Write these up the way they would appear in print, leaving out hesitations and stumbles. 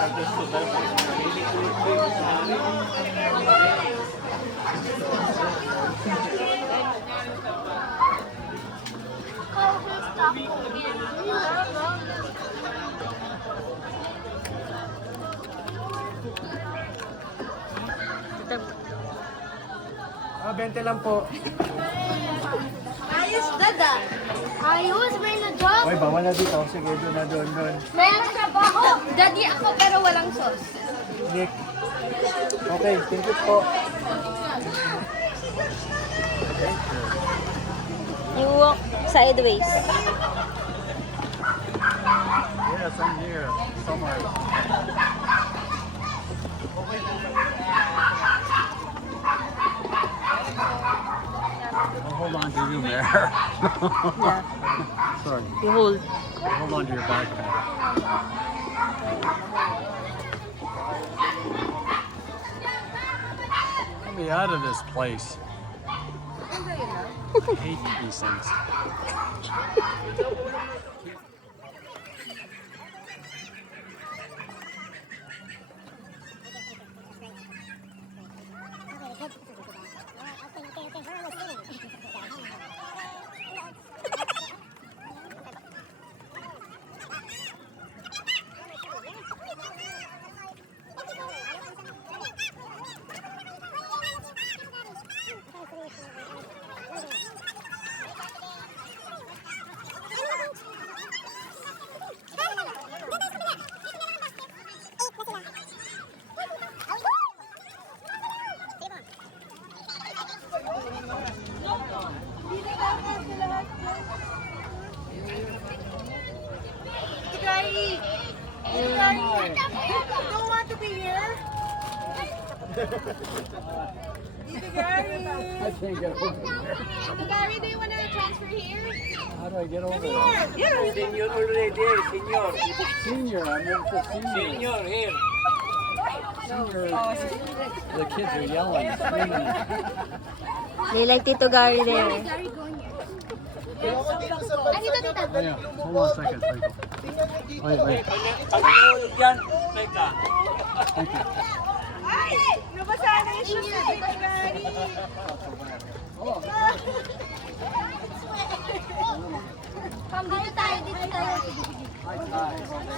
Ah, 20 lang po. Ayos, dada. Ayos, may na-job. Oy, bawal na dito. Sige, doon na, doon. May trabaho. Daddy ako pero walang sauce. Nick. Okay, thank you po. You walk sideways. Yes, I'm here. Somewhere. Oh, hold on to you there. Yeah. Sorry. You hold. Hold on to your backpack. Let me out of this place. I hate these things. Don't want to be here. I can't get over there. Gary, do you want to transfer here? How do I get over there? Senior already there, senior. Senior, I'm in for senior. Senior here. Senior. The kids are yelling, screaming. They like Tito Gary there. Gary, go in here. Andito, tita. Ayan, hold on a second, Michael. Wait, wait. Pag nahulog yan, teka. Thank you. Ay! Nabasa na yung shoes ni Tita Gary. Pam, dito tayo, dito tayo.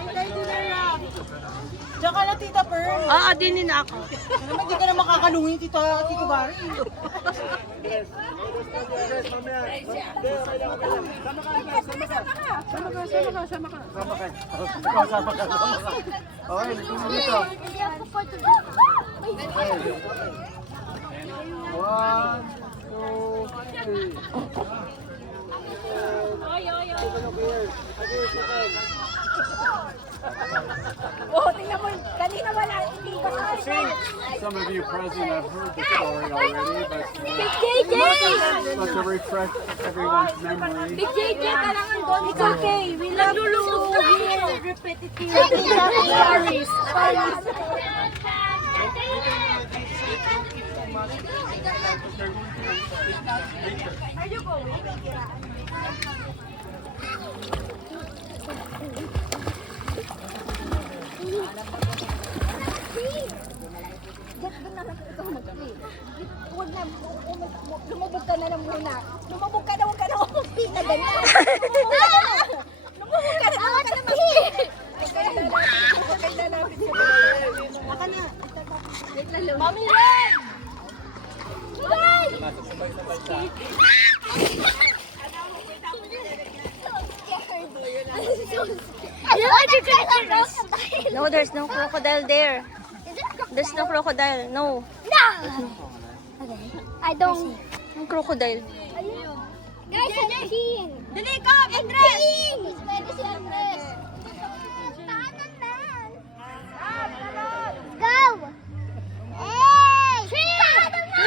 Dito na lang. Diyan ka na, Tita Pearl. Dinin na ako. Naman, di ka na makakalungin, Tito Gary. Sama ka. Ikaw, sama ka. Okay, dito. Hindi ako po to do. Okay. 1, 2, 3. Oh, tingnan mo. Kanina wala. Hindi ko sa Some of you present have heard the story already, but JJ! but to refresh everyone's memory. Big JJ, kailangan doon. It's okay. We love to hear repetitive stories. Are you going? Huwag na, lumubog ka na lang muna. Lumubog ka na, huwag ka na umupi na ganyan. Lumubog ka na, huwag ka na mag-hit. Huwag ka na lalapit sa mga. Baka na. Mami Ren! No, there's no crocodile there. There's no crocodile. No. I don't. No crocodile. Guys, I'm peeing. Dali ka, Andres! Peeing! Pwede si Andres. Tahanan man. Go! Hey! Tahanan man!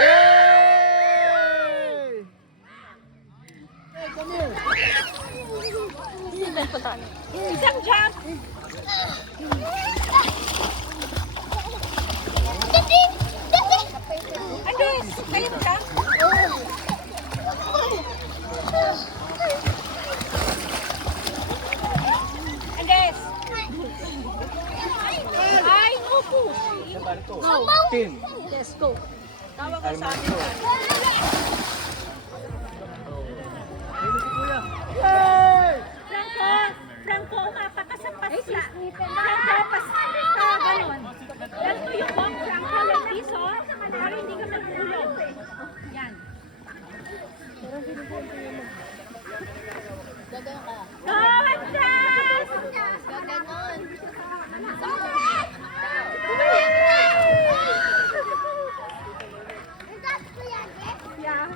Hey, come here. Isang jump! Andres, kayo ka? Andres! 15. Let's go. Tawag ka sa akin. Franco, mapakasapas la. Franco, ganon. Yan mo yung bong, Franco, ng piso, para hindi ka magulong. Yan. Go, Andres! Gaganon. Yeah.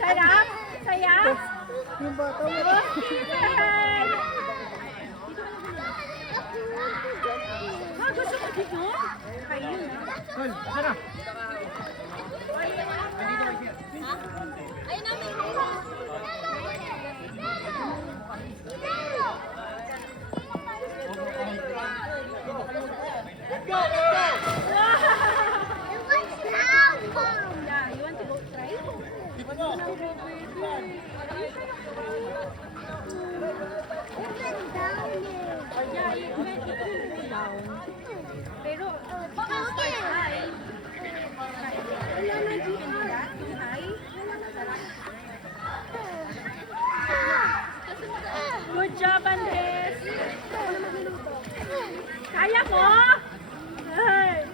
Sarap? Saya? Yung bata mo. Steven! Gusto mo dito? Kayo. Tol, sana. Yeah, you want to go try? Yeah, it will go down. Pero, start high. You can do that, do high. Good job, Andres. Kaya mo? Ay,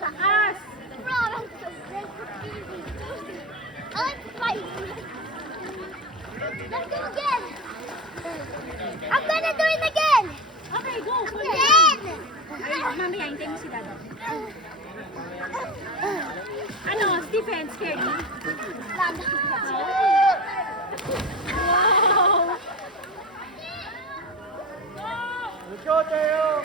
taas. Let's go again. I'm gonna do it again. Okay, go. Again. Ay, mamaya, hintayin mo si Dada. Ano, Stephen, scary? Wow! Let's go, Teo.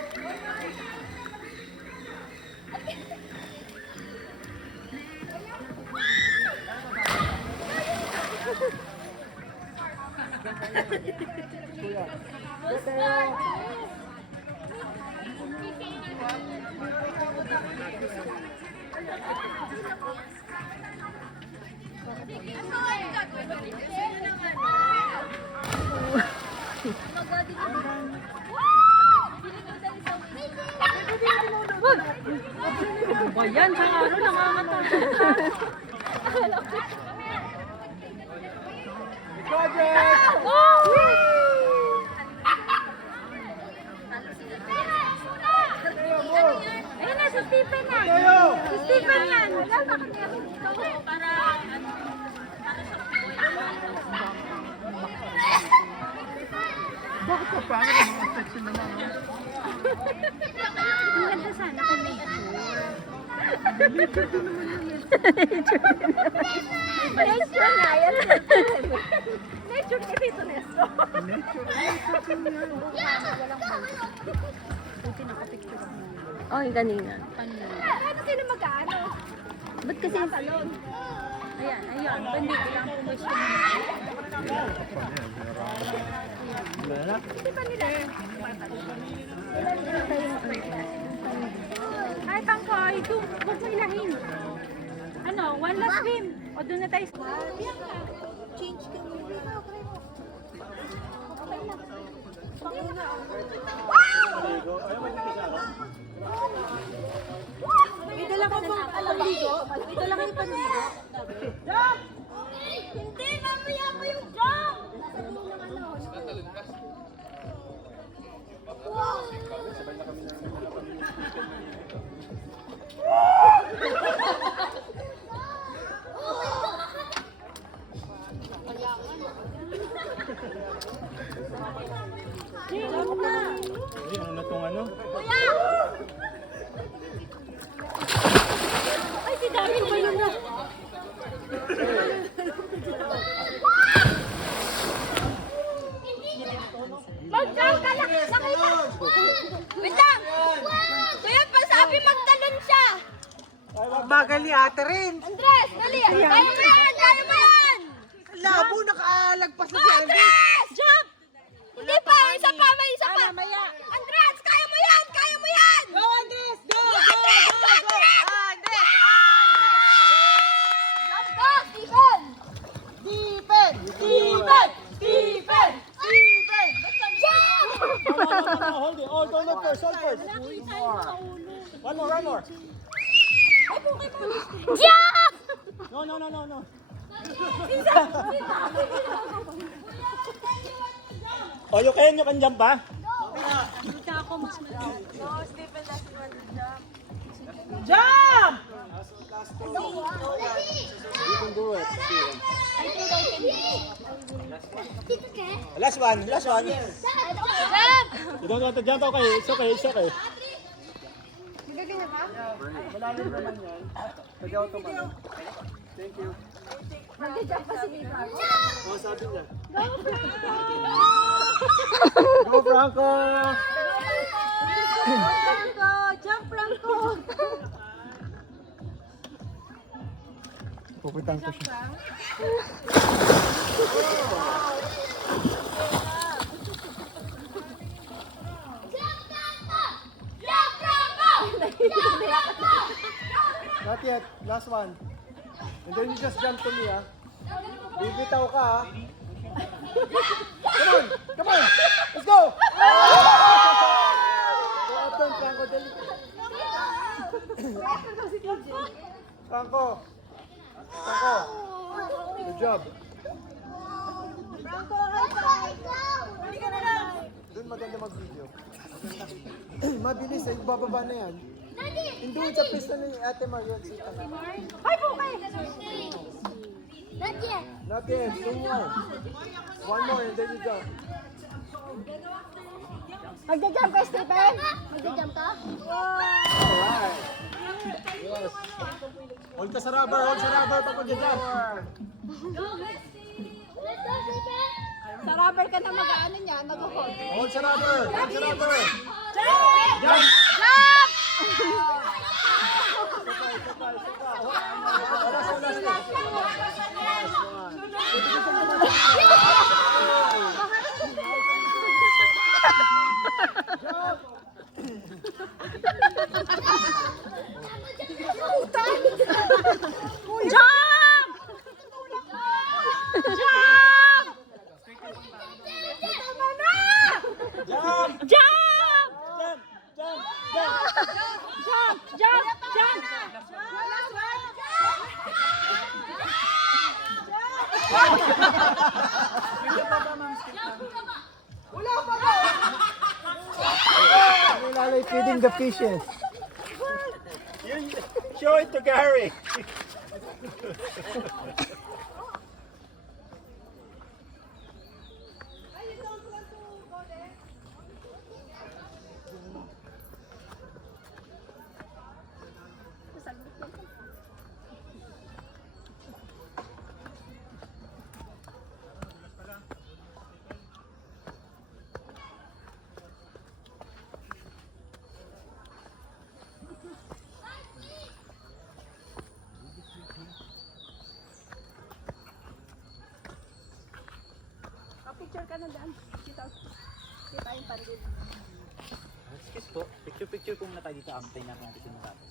Ba yan, sa araw, nangangatakot ka. Ayun na, si Stephen na. Si Stephen yan. Wala pa kami dito. Para, ano, Bakit pa paano yung mga section naman? ang ganda sana kung may Nature nga yan. Nature ni Tito Nesto. Oh, yung kanina. Ano sino mag-ano? Ba't kasi... Salon. Ayan, ayun. Bandito lang pumish ko. Hindi pa nila. Ay, Tangkoy, huwag mo ilahin. Ano, one last swim. O doon na tayo. Change ka muna. May dala ka bang pandigo? May dala ka yung pandigo? Hindi, mamaya mo yung jump. Ay, ano na itong ano? Ay, si Dami ba yun na? Mag-jump ka lang. Nakita. Wait lang. Kuya, pasabi magtalon siya. Bagal ni ate rin. Andres, dali. Kaya mo yan. Kaya mo yan. Labo, nakaalagpas na si Andres. Andres! Jump! Hindi pa. Isa pa. May isa pa. Andres, kaya mo yan. Kaya mo yan. Go, Andres! Go, go, go, go! Andres! Let's go, Stephen. Stephen! Stephen! Stephen! Stephen! Jump! Hold it. Hold on first. Hold first. Nakita yung ulo. One more. Yeah! No. Oh, you can jump pa? Jump! You can do it. Last one. Jump! You don't want to jump? Okay, it's okay. Malalim naman yan. Pwede automatic. Thank you. Oh, sabi niya. Go, Franco! Jump, Franco! Pupuntahan ko siya. Not yet. Last one. And then you just jump to me, ah. Bibitaw ka, ah. Come on! Let's go! Go up down, Franco. Dali. Franco. Good job. Doon maganda mag-video. Mabilis, eh. Bababa na yan. Hindi sa pista ni Ate Marion. Ay, bukay! Not yet. Not yet. Two more. One more and then you jump. Magja-jump ka, Stephen? Magja-jump ka? Alright. Yes. Hold ka sa rubber pag mag-jump. Let's go, Stephen! Sa rubber ka na mag-ano niya, mag-hold. Hold sa rubber. Jump! Lalay feeding the fishes. Show it to Gary. Picture ka na dyan. Kita yung pandit. Excuse po, picture po muna tayo dito. Antay natin yung matapos.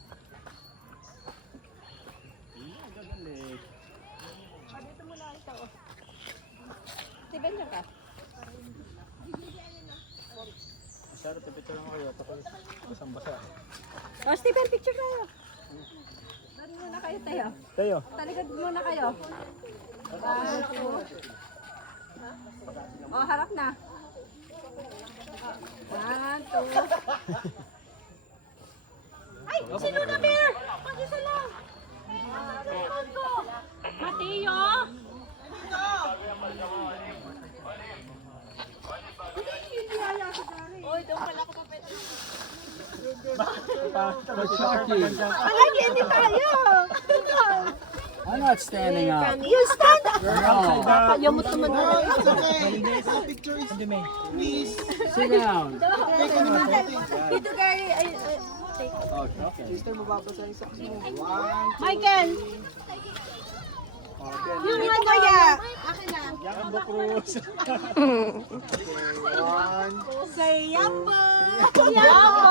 Dito muna ito. Stephen, dyan ka. Masyado, pipicture lang kayo. Tapos basang-basa. Oh, Stephen, picture tayo. Doon muna kayo tayo. Tayo. Taligad muna kayo. Oh, harap na. 1, 2. Ay, sino na, Bear? Mag-isa lang. Mateo! Alagi, hindi tayo. I'm not standing up. You stand up. No. Ayaw mo tumunod. Sit down. Dito, Gary. Okay. Michael. Yung ano kaya? Akin na. Yakbo Cruz. One. Say Yambo. Yapo. Yambo.